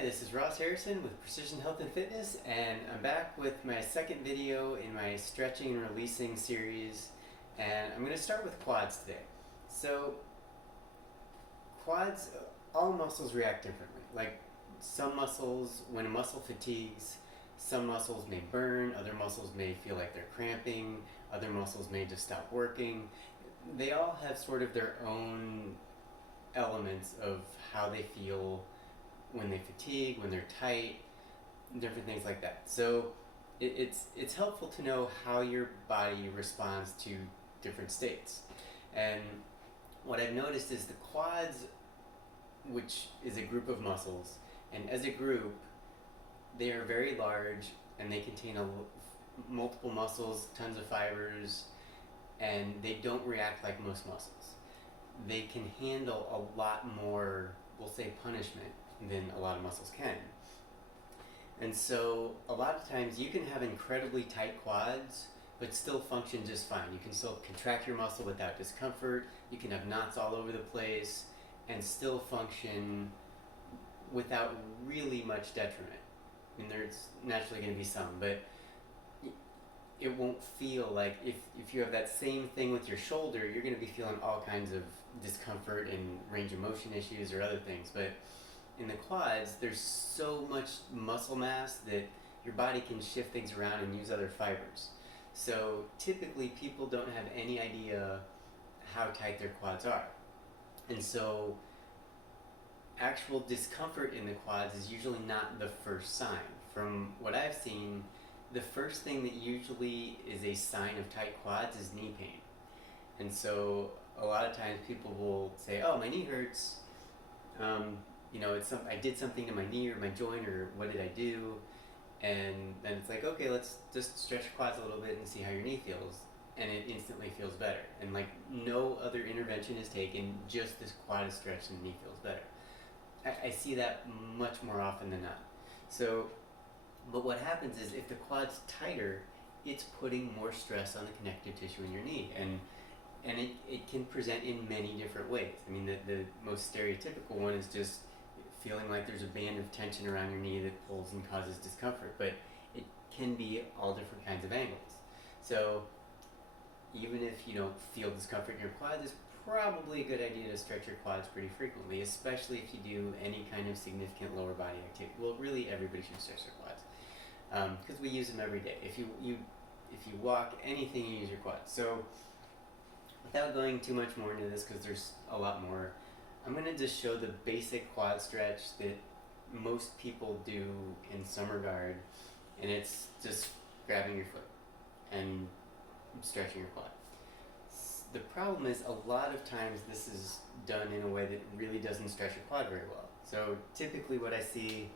Hi, this is Ross Harrison with Precision Health and Fitness, and I'm back with my second video in my stretching and releasing series, and I'm going to start with quads today. So, quads, all muscles react differently. Like some muscles, when a muscle fatigues, some muscles may burn, other muscles may feel like they're cramping, other muscles may just stop working. They all have sort of their own elements of how they feel when they fatigue, when they're tight, different things like that. So it's helpful to know how your body responds to different states. And what I've noticed is the quads, which is a group of muscles, and as a group, they are very large and they contain multiple muscles, tons of fibers, and they don't react like most muscles. They can handle a lot more, we'll say, punishment than a lot of muscles can. And so a lot of times you can have incredibly tight quads but still function just fine. You can still contract your muscle without discomfort, you can have knots all over the place and still function without really much detriment. And there's naturally going to be some, but it won't feel like if you have that same thing with your shoulder, you're going to be feeling all kinds of discomfort and range of motion issues or other things. But in the quads, there's so much muscle mass that your body can shift things around and use other fibers. So typically people don't have any idea how tight their quads are. And so actual discomfort in the quads is usually not the first sign. From what I've seen, the first thing that usually is a sign of tight quads is knee pain. And so a lot of times people will say, oh, my knee hurts. I did something to my knee or my joint, or what did I do? And then it's like, okay, let's just stretch your quads a little bit and see how your knee feels. And it instantly feels better. And like no other intervention is taken, just this quad is stretched and the knee feels better. I see that much more often than not. So, but what happens is if the quad's tighter, it's putting more stress on the connective tissue in your knee. And it can present in many different ways. I mean, the most stereotypical one is just feeling like there's a band of tension around your knee that pulls and causes discomfort, but it can be all different kinds of angles. So even if you don't feel discomfort in your quads, it's probably a good idea to stretch your quads pretty frequently, especially if you do any kind of significant lower body activity. Well, really everybody should stretch their quads because we use them every day. If you walk, anything, you use your quads. So without going too much more into this, because there's a lot more, I'm going to just show the basic quad stretch that most people do in some regard, and it's just grabbing your foot and stretching your quad. The problem is a lot of times this is done in a way that really doesn't stretch your quad very well. So typically what I see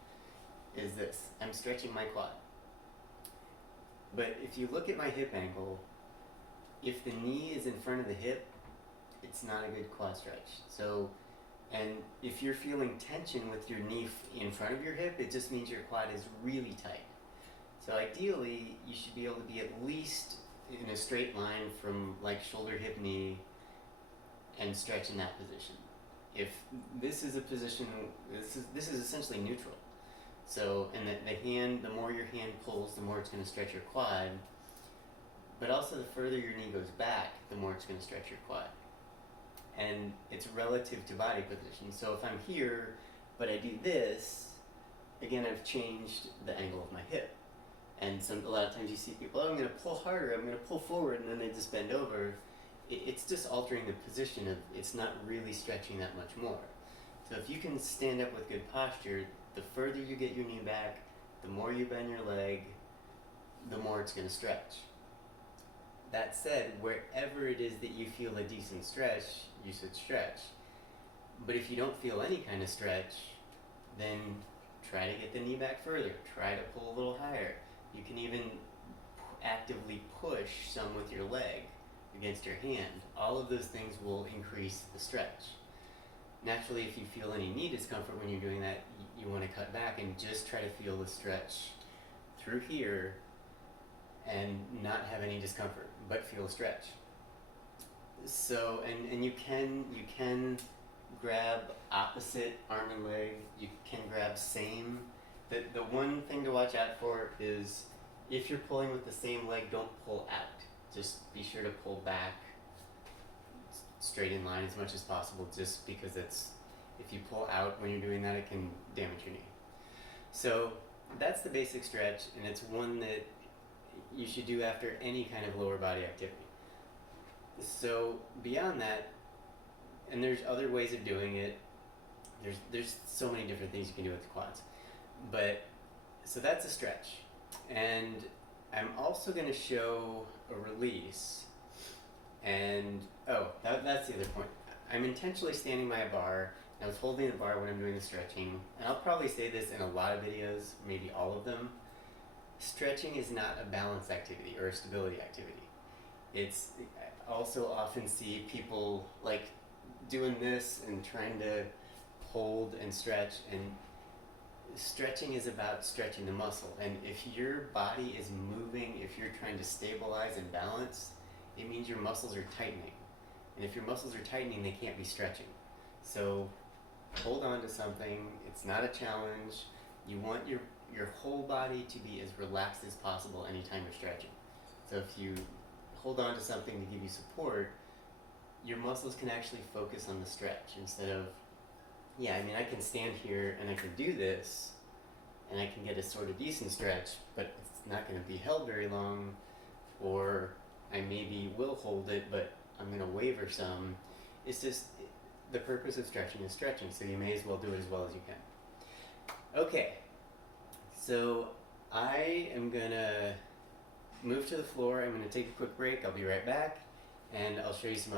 is this. I'm stretching my quad. But if you look at my hip angle, if the knee is in front of the hip, it's not a good quad stretch. So, and if you're feeling tension with your knee in front of your hip, it just means your quad is really tight. So ideally, you should be able to be at least in a straight line from like shoulder, hip, knee, and stretch in that position. If this is a position, this is essentially neutral. So, and the hand, the more your hand pulls, the more it's going to stretch your quad. But also the further your knee goes back, the more it's going to stretch your quad. And it's relative to body position. So if I'm here, but I do this, again, I've changed the angle of my hip. And a lot of times you see people, oh, I'm going to pull harder, I'm going to pull forward, and then they just bend over. It's just altering the position of, it's not really stretching that much more. So if you can stand up with good posture, the further you get your knee back, the more you bend your leg, the more it's going to stretch. That said, wherever it is that you feel a decent stretch, you should stretch. But if you don't feel any kind of stretch, then try to get the knee back further. Try to pull a little higher. You can even actively push some with your leg against your hand. All of those things will increase the stretch. Naturally, if you feel any knee discomfort when you're doing that, you want to cut back and just try to feel the stretch through here and not have any discomfort, but feel a stretch. So, and you can grab opposite arm and leg. You can grab same. The one thing to watch out for is if you're pulling with the same leg, don't pull out. Just be sure to pull back straight in line as much as possible, just because if you pull out when you're doing that, it can damage your knee. So that's the basic stretch, and it's one that you should do after any kind of lower body activity. So beyond that, and there's other ways of doing it. There's so many different things you can do with the quads, but so that's a stretch, and I'm also going to show a release. And that's the other point. I'm intentionally standing by a bar. I was holding the bar when I'm doing the stretching, and I'll probably say this in a lot of videos, maybe all of them. Stretching is not a balance activity or a stability activity. I also often see people like doing this and trying to hold and stretch, and stretching is about stretching the muscle. And if your body is moving, if you're trying to stabilize and balance, it means your muscles are tightening. And if your muscles are tightening, they can't be stretching. So hold on to something. It's not a challenge. You want your whole body to be as relaxed as possible anytime you're stretching. So if you hold on to something to give you support, your muscles can actually focus on the stretch instead of, I can stand here and I can do this and I can get a sort of decent stretch, but it's not going to be held very long, or I maybe will hold it, but I'm going to waver some. It's just, the purpose of stretching is stretching, so you may as well do it as well as you can. Okay, so I am going to move to the floor. I'm going to take a quick break. I'll be right back, and I'll show you some